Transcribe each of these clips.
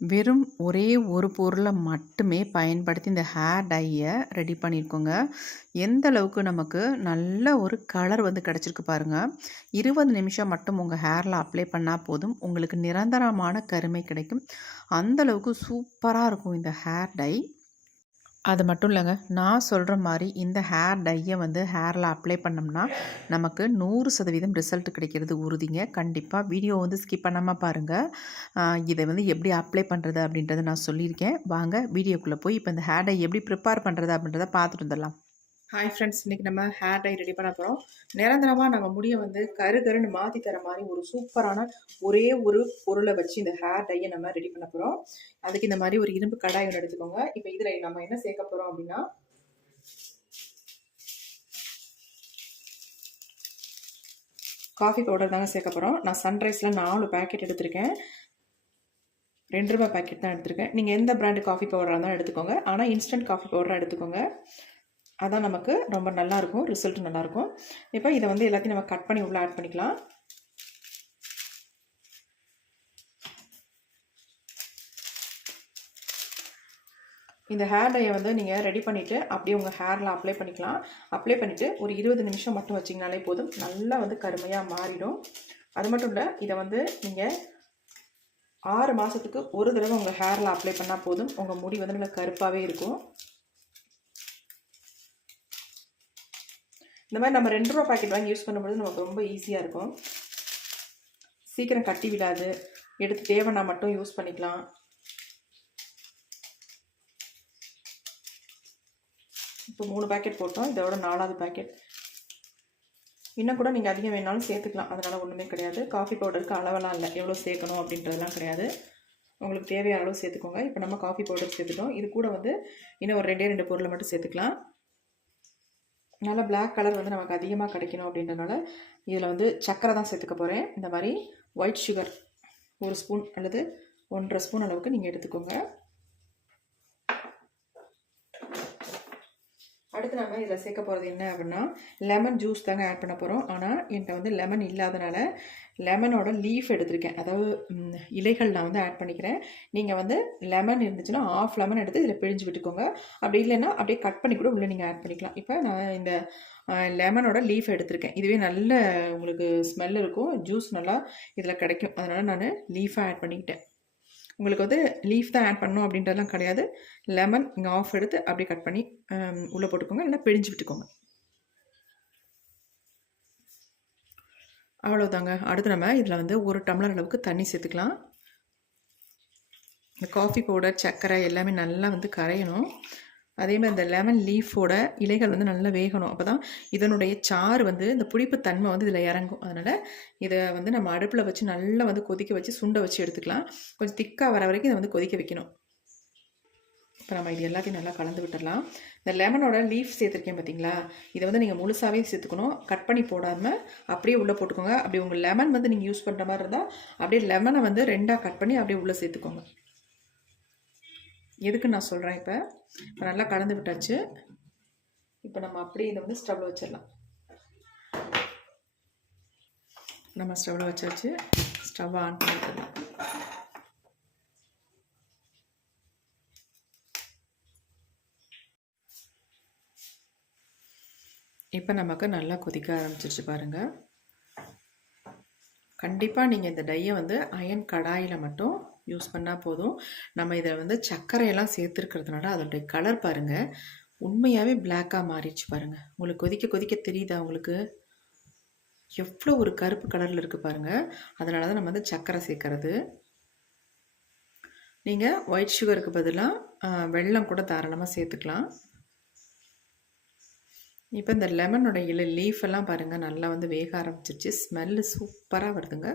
வெறும் ஒரே ஒரு பொருள மட்டுமே பயன்படுத்தி இந்த ஹேர் டைய ரெடி பண்ணியிருக்கோங்க. எந்த அளவுக்கு நமக்கு நல்ல ஒரு கலர் வந்து கிடைச்சிருக்கு பாருங்க. 20 நிமிஷம் மட்டும் உங்க ஹேர்ல அப்ளை பண்ணா போதும். உங்களுக்கு நிரந்தரமான கருமை கிடைக்கும். அந்த அளவுக்கு சூப்பரா இருக்கும் இந்த ஹேர் டை. அது மட்டும் இல்லங்க. நான் சொல்ற மாரி இந்த ஹேர் டைய வந்து ஹேர்ல அப்ளை பண்ணோம்னா, நமக்கு 100% ரிசல்ட் கிடைக்கிறது உறுதிங்க. கண்டிப்பா வீடியோ வந்து ஸ்கிப் பண்ணாம பாருங்க. இத வந்து எப்படி அப்ளை பண்றது அப்படின்றத நான் சொல்லியிருக்கேன். வாங்க வீடியோக்குள்ள போய் இப்ப இந்த ஹேர் டை எப்படி ப்ரிப்பேர் பண்றது அப்படின்றத பார்த்துட்டு வந்துடலாம். ஹாய் ஃப்ரெண்ட்ஸ், இன்னைக்கு நம்ம ஹேர் டை ரெடி பண்ண போகிறோம். நிரந்தரமாக நம்ம முடியை வந்து கருன்னு மாற்றி தர மாதிரி ஒரு சூப்பரான ஒரே ஒரு பொருளை வச்சு இந்த ஹேர் டையை நம்ம ரெடி பண்ண போகிறோம். அதுக்கு இந்த மாதிரி ஒரு இரும்பு கடாய் ஒன்று எடுத்துக்கோங்க. இப்போ இதில் நம்ம என்ன சேர்க்க போகிறோம் அப்படின்னா, காஃபி பவுடர் தாங்க சேர்க்க போகிறோம். நான் சன்ரைஸில் 4 பேக்கெட் எடுத்திருக்கேன். ₹2 பேக்கெட் தான் எடுத்திருக்கேன். நீங்கள் எந்த பிராண்டு காஃபி பவுடராக இருந்தாலும் எடுத்துக்கோங்க. ஆனால் இன்ஸ்டன்ட் காஃபி பவுடராக எடுத்துக்கோங்க. அதான் நமக்கு ரொம்ப நல்லாயிருக்கும், ரிசல்ட் நல்லாயிருக்கும். இப்போ இதை வந்து எல்லாத்தையும் நம்ம கட் பண்ணி உள்ளே ஆட் பண்ணிக்கலாம். இந்த ஹேர் டையை வந்து நீங்கள் ரெடி பண்ணிவிட்டு அப்படியே உங்கள் ஹேரில் அப்ளை பண்ணிக்கலாம். அப்ளை பண்ணிவிட்டு ஒரு 20 நிமிஷம் மட்டும் வச்சிங்கனாலே போதும். நல்லா வந்து கருமையாக மாறிடும். அது மட்டும் இல்லை, இதை வந்து நீங்கள் 6 மாதத்துக்கு ஒரு தடவை உங்கள் ஹேரில் அப்ளை பண்ணால் போதும். உங்கள் முடி வந்து நல்லா கருப்பாகவே இருக்கும். இந்த மாதிரி நம்ம ₹2 பாக்கெட் வாங்கி யூஸ் பண்ணும்போது நமக்கு ரொம்ப ஈஸியாக இருக்கும். சீக்கிரம் கட்டி விடாது. எடுத்து தேவைன்னா மட்டும் யூஸ் பண்ணிக்கலாம். இப்போ 3 பேக்கெட் போட்டோம். இதோட 4வது பேக்கெட். இன்னும் கூட நீங்கள் அதிகம் வேணாலும் சேர்த்துக்கலாம். அதனால் ஒன்றுமே கிடையாது. காஃபி பவுடருக்கு அளவெல்லாம் இல்லை, எவ்வளோ சேர்க்கணும் அப்படின்றதெல்லாம் கிடையாது. உங்களுக்கு தேவையான அளவு சேர்த்துக்கோங்க. இப்போ நம்ம காஃபி பவுடர் சேர்த்துட்டோம். இது கூட வந்து இன்னும் ஒரு 2 பொருளை மட்டும் சேர்த்துக்கலாம். நல்லா பிளாக் கலர் வந்து நமக்கு அதிகமாக கிடைக்கணும் அப்படின்றனால இதில் வந்து சர்க்கரை தான் சேர்த்துக்க போகிறேன். இந்த மாதிரி ஒயிட் சுகர் 1 ஸ்பூன் அல்லது 1½ ஸ்பூன் அளவுக்கு நீங்கள் எடுத்துக்கோங்க. அடுத்து நம்ம இதில் சேர்க்க போகிறது என்ன அப்படின்னா, லெமன் ஜூஸ் தாங்க ஆட் பண்ண போகிறோம். ஆனால் என்கிட்ட வந்து லெமன் இல்லாதனால லெமனோட லீஃப் எடுத்திருக்கேன். அதாவது இலைகள் நான் வந்து ஆட் பண்ணிக்கிறேன். நீங்கள் வந்து லெமன் இருந்துச்சுன்னா ½ லெமன் எடுத்து இதில் பிழிஞ்சு விட்டுக்கோங்க. அப்படி இல்லைன்னா அப்படியே கட் பண்ணி கூட உள்ளே நீங்கள் ஆட் பண்ணிக்கலாம். இப்போ நான் இந்த லெமனோட லீஃப் எடுத்திருக்கேன். இதுவே நல்ல உங்களுக்கு ஸ்மெல் இருக்கும். ஜூஸ் நல்லா இதில் கிடைக்கும். அதனால் நான் லீஃபாக ஆட் பண்ணிக்கிட்டேன். உங்களுக்கு வந்து லீஃப் தான் ஆட் பண்ணணும் அப்படின்றதெல்லாம் கிடையாது. லெமன் இங்கே ஆஃப் எடுத்து அப்படியே கட் பண்ணி உள்ளே போட்டுக்கோங்க. இல்லைன்னா பிழிஞ்சு விட்டுக்கோங்க. அவ்வளோதாங்க. அடுத்து நம்ம இதில் வந்து 1 டம்ளர் அளவுக்கு தண்ணி சேர்த்துக்கலாம். இந்த காஃபி பவுடர், சர்க்கரை எல்லாமே நல்லா வந்து கரையணும். அதேமாதிரி இந்த லெமன் லீஃபோட இலைகள் வந்து நல்லா வேகணும். அப்போ தான் இதனுடைய சாறு வந்து இந்த புளிப்பு தன்மை வந்து இதில் இறங்கும். அதனால் இதை வந்து நம்ம அடுப்பில் வச்சு நல்லா வந்து கொதிக்க வச்சு சுண்டை வச்சு எடுத்துக்கலாம். கொஞ்சம் திக்காக வர வரைக்கும் இதை வந்து கொதிக்க வைக்கணும். இப்போ நம்ம இது எல்லாத்தையும் நல்லா கலந்து விட்டுடலாம். இந்த லெமனோட லீஃப் சேர்த்துருக்கேன் பார்த்தீங்களா, இதை வந்து நீங்கள் முழுசாகவே சேர்த்துக்கணும். கட் பண்ணி போடாமல் அப்படியே உள்ளே போட்டுக்கோங்க. அப்படி உங்கள் லெமன் வந்து நீங்கள் யூஸ் பண்ணுற மாதிரி இருந்தால் அப்படியே லெமனை வந்து 2ஆக கட் பண்ணி அப்படியே உள்ளே சேர்த்துக்கோங்க. எதுக்கு நான் சொல்கிறேன், இப்போ நல்லா கலந்து விட்டாச்சு. இப்போ நம்ம அப்படியே இதை வந்து ஸ்டவ்வில் வச்சிடலாம். நம்ம ஸ்டவ்வில் வச்சாச்சு. ஸ்டவ் ஆன் பண்ணிடலாம். இப்போ நமக்கு நல்லா கொதிக்க ஆரம்பிச்சிருச்சு பாருங்கள். கண்டிப்பாக நீங்கள் இந்த டையை வந்து அயன் கடாயில் மட்டும் யூஸ் பண்ணால் போதும். நம்ம இதை வந்து சர்க்கரையெல்லாம் சேர்த்துருக்கிறதுனால அதோடைய கலர் பாருங்கள், உண்மையாகவே பிளாக்காக மாறிடுச்சு பாருங்கள். உங்களுக்கு கொதிக்க கொதிக்க தெரியுதா உங்களுக்கு? எவ்வளோ ஒரு கருப்பு கலரில் இருக்குது பாருங்கள். அதனால தான் நம்ம வந்து சர்க்கரை சேர்க்கறது. நீங்கள் ஒயிட் சுகருக்கு பதிலாக வெல்லம் கூட தாராளமாக சேர்த்துக்கலாம். இப்போ இந்த லெமனோட லீஃப் எல்லாம் பாருங்கள் நல்லா வந்து வேக ஆரம்பிச்சிருச்சு. ஸ்மெல்லு சூப்பராக வருதுங்க.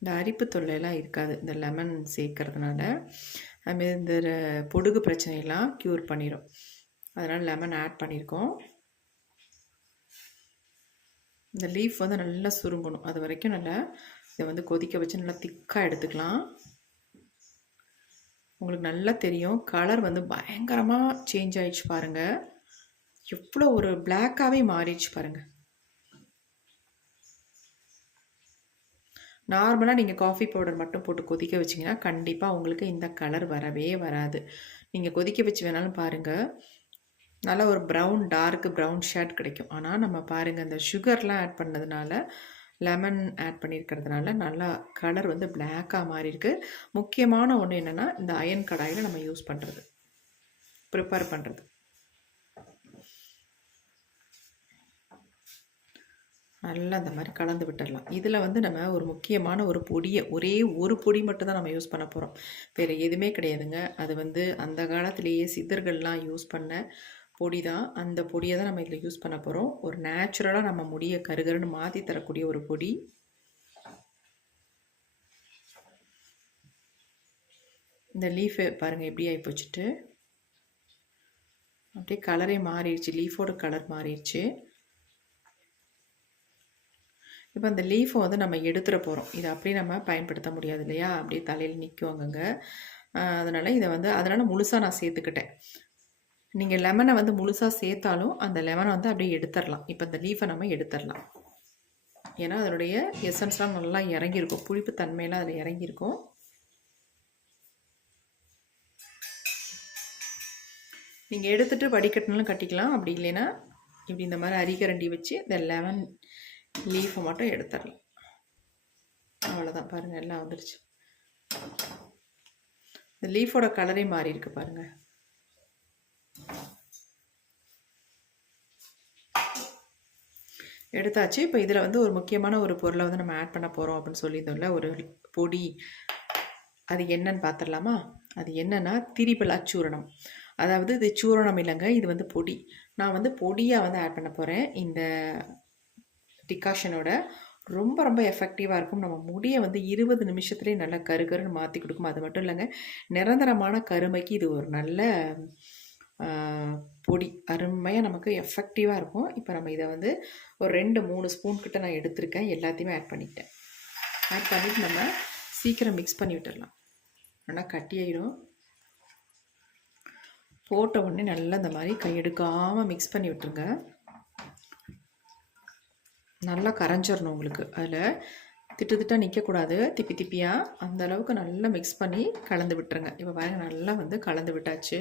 இந்த அரிப்பு தொல்லையெல்லாம் இருக்காது இந்த லெமன் சேர்க்கறதுனால. அதுமாரி இந்த பொடுகு பிரச்சனையெல்லாம் க்யூர் பண்ணிடும். அதனால் லெமன் ஆட் பண்ணியிருக்கோம். இந்த லீஃப் வந்து நல்லா சுருங்கணும். அது வரைக்கும் நல்லா இதை வந்து கொதிக்க வச்சு நல்லா திக்காக எடுத்துக்கலாம். உங்களுக்கு நல்லா தெரியும், கலர் வந்து பயங்கரமாக சேஞ்ச் ஆகிடுச்சு பாருங்கள். எவ்வளோ ஒரு பிளாக்காகவே மாறிடுச்சு பாருங்கள். நார்மலாக நீங்கள் காஃபி பவுடர் மட்டும் போட்டு கொதிக்க வச்சிங்கன்னா கண்டிப்பாக உங்களுக்கு இந்த கலர் வரவே வராது. நீங்கள் கொதிக்க வச்சு வேணாலும் பாருங்கள், நல்லா ஒரு ப்ரௌன் டார்க் ப்ரௌன் ஷேட் கிடைக்கும். ஆனால் நம்ம பாருங்கள் இந்த சுகர்லாம் ஆட் பண்ணதுனால, லெமன் ஆட் பண்ணியிருக்கிறதுனால நல்லா கலர் வந்து பிளாக்காக மாறி இருக்கு. முக்கியமான ஒன்று என்னென்னா இந்த அயன் கடாயில் நம்ம யூஸ் பண்ணுறது, ப்ரிப்பேர் பண்ணுறது. நல்லா அந்த மாதிரி கலந்து விட்டுடலாம். இதில் வந்து நம்ம ஒரு முக்கியமான ஒரு பொடியை, ஒரே ஒரு பொடி மட்டும் தான் நம்ம யூஸ் பண்ண போகிறோம், வேறு எதுவுமே கிடையாதுங்க. அது வந்து அந்த காலத்திலேயே சித்தர்கள்லாம் யூஸ் பண்ண பொடி தான். அந்த பொடியை தான் நம்ம இதில் யூஸ் பண்ண போகிறோம். ஒரு நேச்சுரலாக நம்ம முடியை கருகருன்னு மாற்றி தரக்கூடிய ஒரு பொடி. இந்த லீஃபு பாருங்கள் எப்படி ஆகி போச்சுட்டு, அப்படியே கலரே மாறிடுச்சு, லீஃபோட கலர் மாறிடுச்சு. இப்போ அந்த லீஃபை வந்து நம்ம எடுத்துட போகிறோம். இதை அப்படியே நம்ம பயன்படுத்த முடியாது இல்லையா, அப்படியே தலையில் நிற்குவாங்கங்க. அதனால் முழுசாக நான் சேர்த்துக்கிட்டேன். நீங்கள் லெமனை வந்து முழுசாக சேர்த்தாலும் அந்த லெமனை வந்து அப்படியே எடுத்துடலாம். இப்போ இந்த லீஃபை நம்ம எடுத்துடலாம். ஏன்னா அதனுடைய எசன்ஸ்லாம் நல்லா இறங்கியிருக்கும், புளிப்பு தன்மையெல்லாம் அதில் இறங்கியிருக்கும். நீங்கள் எடுத்துகிட்டு வடிகட்டினாலும் கட்டிக்கலாம். அப்படி இல்லைன்னா இப்படி இந்த மாதிரி அரிகரண்டி வச்சு இந்த லெமன் லீஃபை மட்டும் எடுத்துடலாம். அவ்வளோதான், பாருங்கள் எல்லாம் வந்துடுச்சு. இந்த லீஃபோட கலரே மாறி இருக்கு பாருங்கள். எடுத்தாச்சு. இப்போ இதில் வந்து ஒரு முக்கியமான ஒரு பொருளை வந்து நம்ம ஆட் பண்ண போகிறோம் அப்படின்னு சொல்லியிருந்தோம்ல, ஒரு பொடி. அது என்னன்னு பார்த்துடலாமா? அது என்னன்னா திரிபலா சூரணம். அதாவது இது சூரணம் இல்லைங்க, இது வந்து பொடி. நான் வந்து பொடியாக வந்து ஆட் பண்ண போகிறேன். இந்த டிகாஷனோட ரொம்ப ரொம்ப எஃபெக்டிவாக இருக்கும். நம்ம முடியை வந்து 20 நிமிஷத்துலேயே நல்லா கருகருன்னு மாற்றி கொடுக்கும். அது மட்டும் இல்லைங்க, நிரந்தரமான கருமைக்கு இது ஒரு நல்ல பொடி, அருமையாக நமக்கு எஃபெக்டிவாக இருக்கும். இப்போ நம்ம இதை வந்து ஒரு 2-3 ஸ்பூன் கிட்ட நான் எடுத்திருக்கேன். எல்லாத்தையுமே ஆட் பண்ணிட்டேன். ஆட் பண்ணிவிட்டு நம்ம சீக்கிரம் மிக்ஸ் பண்ணி விட்டுடலாம். ஆனால் கட்டியாயிடும். போட்ட உடனே நல்லா இந்த மாதிரி கையெடுக்காமல் மிக்ஸ் பண்ணி விட்டுருங்க. நல்லா கரைஞ்சிடணும் உங்களுக்கு. அதில் திட்டாக நிற்கக்கூடாது, திப்பி திப்பியாக. அந்த அளவுக்கு நல்லா மிக்ஸ் பண்ணி கலந்து விட்டுருங்க. இப்போ பாருங்கள், நல்லா வந்து கலந்து விட்டாச்சு.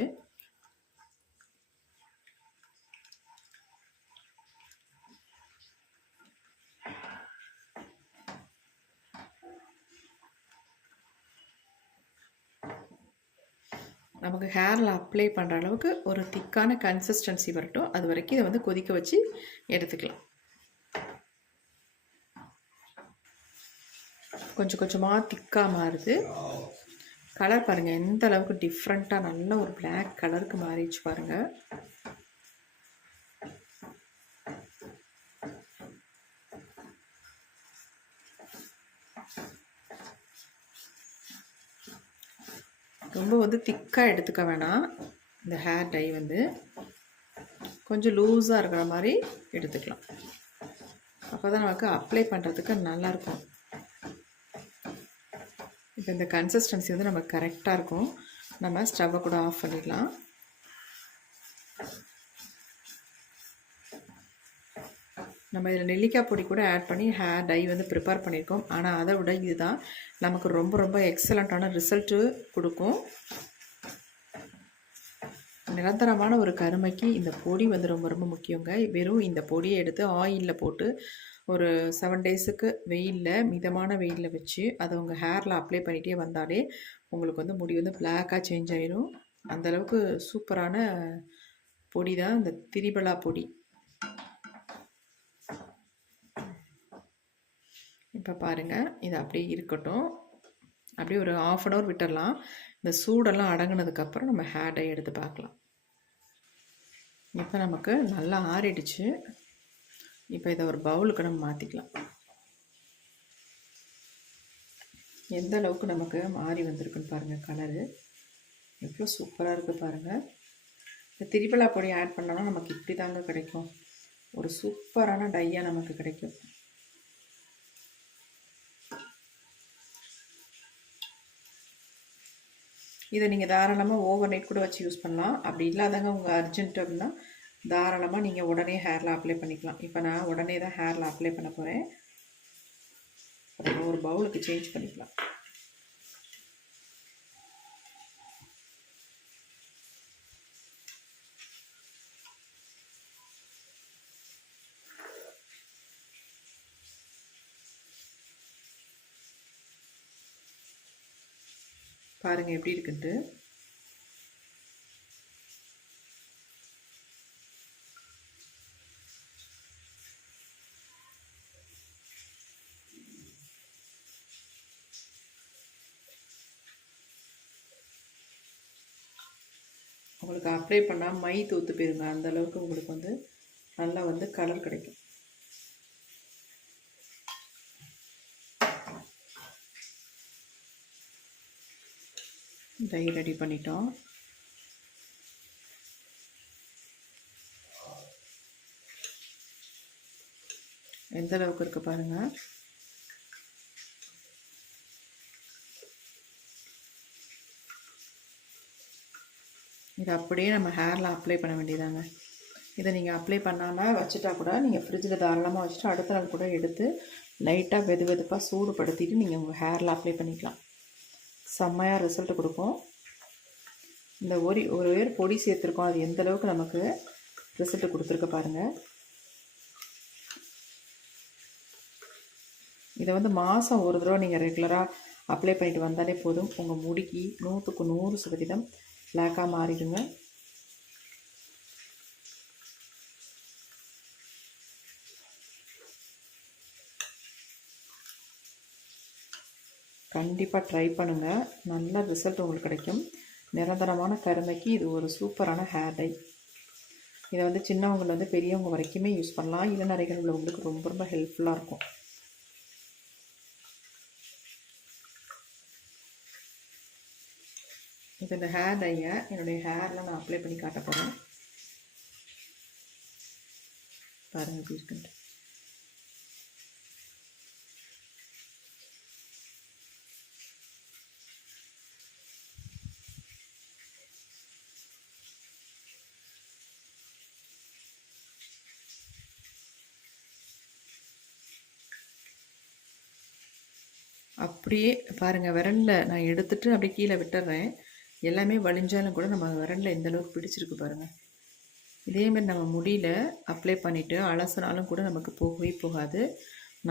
நமக்கு ஹேரில் அப்ளை பண்ணுற அளவுக்கு ஒரு திக்கான கன்சிஸ்டன்சி வரட்டும். அது வரைக்கும் இதை வந்து கொதிக்க வச்சு எடுத்துக்கலாம். கொஞ்சம் கொஞ்சமாக திக்காக மாறுது. கலர் பாருங்கள் எந்த அளவுக்கு டிஃப்ரெண்ட்டாக நல்ல ஒரு பிளாக் கலருக்கு மாறிடுச்சு பாருங்கள். ரொம்ப வந்து திக்காக எடுத்துக்க வேணாம். இந்த ஹேர் டை வந்து கொஞ்சம் லூஸாக இருக்கிற மாதிரி எடுத்துக்கலாம். அப்போ தான் நமக்கு அப்ளை பண்ணுறதுக்கு நல்லாயிருக்கும். இப்போ இந்த கன்சிஸ்டன்சி வந்து நமக்கு கரெக்டாக இருக்கும். நம்ம ஸ்டவ்வை கூட ஆஃப் பண்ணிடலாம். நம்ம இதில் நெல்லிக்காய் பொடி கூட ஆட் பண்ணி ஹேர் டை வந்து ப்ரிப்பேர் பண்ணியிருக்கோம். ஆனால் அதை விட இதுதான் நமக்கு ரொம்ப ரொம்ப எக்ஸலண்ட்டான ரிசல்ட்டு கொடுக்கும். நிரந்தரமான ஒரு கருமைக்கு இந்த பொடி வந்து ரொம்ப ரொம்ப முக்கியங்க. வெறும் இந்த பொடியை எடுத்து ஆயிலில் போட்டு ஒரு 7 டேஸுக்கு வெயிலில், மிதமான வெயிலில் வச்சு அதை உங்கள் ஹேரில் அப்ளை பண்ணிகிட்டே வந்தாலே உங்களுக்கு வந்து முடி வந்து பிளாக்காக சேஞ்ச் ஆகிடும். அந்தளவுக்கு சூப்பரான பொடி தான் இந்த திரிபலா பொடி. இப்போ பாருங்கள், இது அப்படியே இருக்கட்டும். அப்படியே ஒரு 1/2 hour விட்டுடலாம். இந்த சூடெல்லாம் அடங்கினதுக்கப்புறம் நம்ம ஹேர் டை எடுத்து பார்க்கலாம். இப்போ நமக்கு நல்லா ஆறிடுச்சு. இப்போ இதை ஒரு பவுலுக்கு நம்ம மாற்றிக்கலாம். எந்த அளவுக்கு நமக்கு மாறி வந்திருக்குன்னு பாருங்கள். கலரு எவ்வளோ சூப்பராக இருக்குது பாருங்கள். இந்த திரிபலா பொடி ஆட் பண்ணோன்னா நமக்கு இப்படி தாங்க கிடைக்கும். ஒரு சூப்பரான டையாக நமக்கு கிடைக்கும். இதை நீங்கள் தாராளமாக ஓவர் நைட் கூட வச்சு யூஸ் பண்ணலாம். அப்படி இல்லாதவங்க உங்கள் அர்ஜென்ட் அப்படின்னா தாராளமாக நீங்கள் உடனே ஹேரில் அப்ளை பண்ணிக்கலாம். இப்போ நான் உடனே தான் ஹேரில் அப்ளை பண்ண போகிறேன். நம்ம ஒரு பவுலுக்கு சேஞ்ச் பண்ணிக்கலாம். பாருங்கள் எப்படி இருக்குன்ட்டு. உங்களுக்கு அப்ளை பண்ணால் மை தூத்து போயிருங்க. அந்தளவுக்கு உங்களுக்கு வந்து நல்லா வந்து கலர் கிடைக்கும். டை ரெடி பண்ணிட்டோம். எந்த அளவுக்கு இருக்கு பாருங்கள். இதை அப்படியே நம்ம ஹேரில் அப்ளை பண்ண வேண்டியதாங்க. இதை நீங்கள் அப்ளை பண்ணாமல் வச்சுட்டா கூட நீங்கள் ஃப்ரிட்ஜில் தாராளமாக வச்சுட்டு அடுத்த நாள் கூட எடுத்து லைட்டாக வெதுப்பாக சூடுபடுத்திட்டு நீங்கள் உங்கள் ஹேரில் அப்ளை பண்ணிக்கலாம். செம்மையாக ரிசல்ட் கொடுக்கும். இந்த ஒரு பொடி சேர்த்துருக்கோம், அது எந்த அளவுக்கு நமக்கு ரிசல்ட் கொடுத்துருக்க பாருங்கள். இதை வந்து மாதம் ஒரு தடவை நீங்கள் ரெகுலராக அப்ளை பண்ணிட்டு வந்தாலே போதும். உங்கள் முடிக்கு 100க்கு 100% பிளாக்காக மாறிடுங்க. கண்டிப்பாக ட்ரை பண்ணுங்கள், நல்ல ரிசல்ட் உங்களுக்கு கிடைக்கும். நிரந்தரமான கருமைக்கு இது ஒரு சூப்பரான ஹேர் டை. இதை வந்து சின்னவங்கலேருந்து பெரியவங்க வரைக்குமே யூஸ் பண்ணலாம். இளநரைகள் உள்ளவங்களுக்கு ரொம்ப ரொம்ப ஹெல்ப்ஃபுல்லாக இருக்கும். இப்போ இந்த ஹேர் டையை என்னுடைய ஹேரில் நான் அப்ளை பண்ணி காட்ட போகிறேன். பாருங்கள் எப்படி இருக்குன்ட்டு. அப்படியே பாருங்கள், விரலில் நான் எடுத்துகிட்டு அப்படியே கீழே விட்டுறேன். எல்லாமே வலிஞ்சாலும் கூட நம்ம விரலில் எந்த அளவுக்கு பிடிச்சிருக்கு பாருங்கள். இதேமாதிரி நம்ம முடியில் அப்ளை பண்ணிவிட்டு அலசினாலும் கூட நமக்கு போகவே போகாது.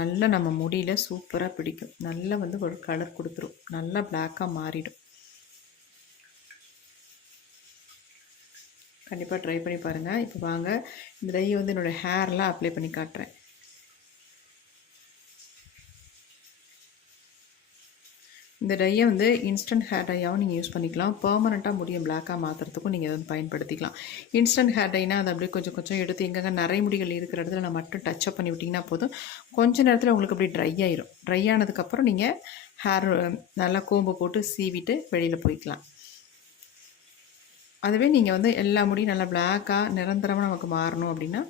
நல்லா நம்ம முடியில் சூப்பராக பிடிக்கும். நல்லா வந்து ஒரு கலர் கொடுத்துரும், நல்லா பிளாக்காக மாறிடும். கண்டிப்பாக ட்ரை பண்ணி பாருங்கள். இப்போ வாங்க இந்த டையை வந்து என்னோடய ஹேர்லாம் அப்ளை பண்ணி காட்டுறேன். இந்த டையை வந்து இன்ஸ்டன்ட் ஹேர் டையாகவும் நீங்கள் யூஸ் பண்ணிக்கலாம். பெர்மனெண்ட்டாக முடியை பிளாக்காக மாற்றுறதுக்கும் நீங்கள் அதை வந்து பயன்படுத்திக்கலாம். இன்ஸ்டன்ட் ஹேர் டைனா அதை அப்படியே கொஞ்சம் கொஞ்சம் எடுத்து எங்கெங்கே நிறைய முடிகள் இருக்கிற இடத்துல நான் மட்டும் டச்சப் பண்ணி விட்டிங்கன்னா போதும். கொஞ்சம் நேரத்தில் உங்களுக்கு அப்படி ட்ரை ஆயிரும். ட்ரை ஆனதுக்கப்புறம் நீங்கள் ஹேர் நல்லா கோம்பு போட்டு சீவிட்டு வெளியில் போய்க்கலாம். அதுவே நீங்கள் வந்து எல்லா முடியும் நல்லா பிளாக்காக நிரந்தரமாக நமக்கு மாறணும் அப்படின்னா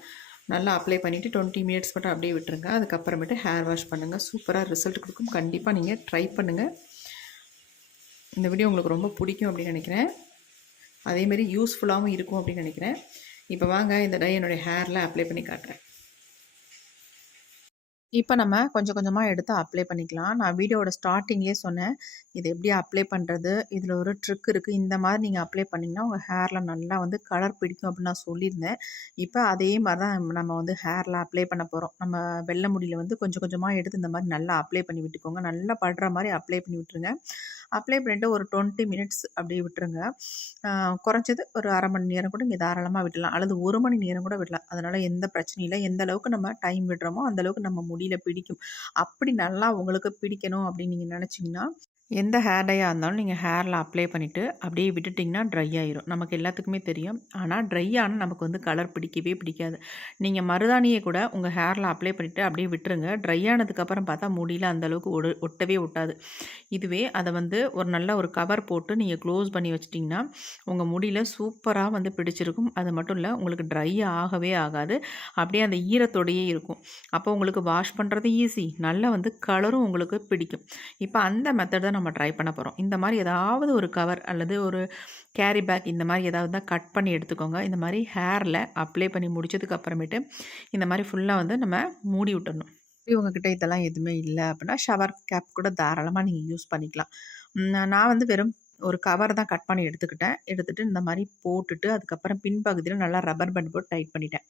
நல்லா அப்ளை பண்ணிவிட்டு 20 மினிட்ஸ் மட்டும் அப்படியே விட்டுருங்க. அதுக்கப்புறமேட்டு ஹேர் வாஷ் பண்ணுங்கள். சூப்பராக ரிசல்ட் கொடுக்கும். கண்டிப்பாக நீங்கள் ட்ரை பண்ணுங்கள். இந்த வீடியோ உங்களுக்கு ரொம்ப பிடிக்கும் அப்படின்னு நினைக்கிறேன். அதேமாரி யூஸ்ஃபுல்லாகவும் இருக்கும் அப்படின்னு நினைக்கிறேன். இப்போ வாங்க இந்த டை என்னுடைய ஹேரில் அப்ளை பண்ணி காட்டுறேன். இப்போ நம்ம கொஞ்சம் கொஞ்சமாக எடுத்து அப்ளை பண்ணிக்கலாம். நான் வீடியோவோட ஸ்டார்டிங்லேயே சொன்னேன், இது எப்படி அப்ளை பண்ணுறது, இதில் ஒரு ட்ரிக் இருக்குது. இந்த மாதிரி நீங்கள் அப்ளை பண்ணிங்கன்னா உங்கள் ஹேரில் நல்லா வந்து கலர் பிடிக்கும் அப்படின்னு நான் சொல்லியிருந்தேன். இப்போ அதே மாதிரி தான் நம்ம வந்து ஹேரில் அப்ளை பண்ண போகிறோம். நம்ம வெள்ளை முடியில் வந்து கொஞ்சம் கொஞ்சமாக எடுத்து இந்த மாதிரி நல்லா அப்ளை பண்ணி விட்டுக்கோங்க. நல்லா படுற மாதிரி அப்ளை பண்ணி விட்டுருங்க. அப்ளை பண்ணிவிட்டு ஒரு 20 மினிட்ஸ் அப்படியே விட்டுருங்க. குறைஞ்சது ஒரு அரை மணி நேரம் கூட நீங்கள் தாராளமாக விடலாம், அல்லது 1 மணி நேரம் கூட விடலாம். அதனால் எந்த பிரச்சனையும் இல்லை. எந்த அளவுக்கு நம்ம டைம் விடுறோமோ அந்தளவுக்கு நம்ம முடியல பிடிக்கும். அப்படி நல்லா உங்களுக்கு பிடிக்கணும் அப்படின்னு நீங்கள் நினச்சிங்கன்னா எந்த ஹேர் டையாக இருந்தாலும் நீங்கள் ஹேரில் அப்ளை பண்ணிவிட்டு அப்படியே விட்டுட்டிங்கன்னா ட்ரை ஆயிரும். நமக்கு எல்லாத்துக்குமே தெரியும். ஆனால் ட்ரை ஆனால் நமக்கு வந்து கலர் பிடிக்கவே பிடிக்காது. நீங்கள் மருதாணியை கூட உங்கள் ஹேரில் அப்ளை பண்ணிவிட்டு அப்படியே விட்டுருங்க. ட்ரை ஆனதுக்கப்புறம் பார்த்தா முடியல அந்தளவுக்கு ஒட்டவே ஒட்டாது. இதுவே அதை வந்து ஒரு நல்ல ஒரு கவர் போட்டு நீங்கள் க்ளோஸ் பண்ணி வச்சிட்டிங்கன்னா உங்கள் முடியில் சூப்பராக வந்து பிடிச்சிருக்கும். அது மட்டும் இல்லை, உங்களுக்கு ட்ரை ஆகவே ஆகாது. அப்படியே அந்த ஈரத்தோடையே இருக்கும். அப்போ உங்களுக்கு வாஷ் பண்ணுறது ஈஸி, நல்லா வந்து கலரும் உங்களுக்கு பிடிக்கும். இப்போ அந்த மெத்தட் தான் நம்ம ட்ரை பண்ண போகிறோம். இந்த மாதிரி ஏதாவது ஒரு கவர் அல்லது ஒரு கேரி பேக் இந்த மாதிரி ஏதாவது தான் கட் பண்ணி எடுத்துக்கோங்க. இந்த மாதிரி ஹேரில் அப்ளை பண்ணி முடிச்சதுக்கு அப்புறமேட்டு இந்த மாதிரி ஃபுல்லாக வந்து நம்ம மூடி விட்டுறணும். உங்ககிட்ட இதெல்லாம் எதுவுமே இல்ல அப்படின்னா, ஷவர் கேப் கூட தாராளமா நீங்க யூஸ் பண்ணிக்கலாம். நான் வந்து வெறும் ஒரு கவர் தான் கட் பண்ணி எடுத்துக்கிட்டேன். எடுத்துட்டு இந்த மாரி போட்டுட்டு, அதுக்கப்புறம் பின்பகுதியில நல்லா ரப்பர் பேண்ட் போட்டு டைட் பண்ணிட்டேன்.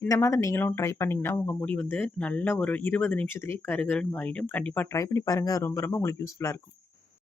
இந்த மாதிரி நீங்களும் ட்ரை பண்ணீங்கன்னா, உங்க முடி வந்து நல்ல ஒரு 20 நிமிஷத்திலேயே கருகருன்னு மாறிடும். கண்டிப்பா ட்ரை பண்ணி பாருங்க. ரொம்ப ரொம்ப உங்களுக்கு யூஸ்ஃபுல்லா இருக்கும்.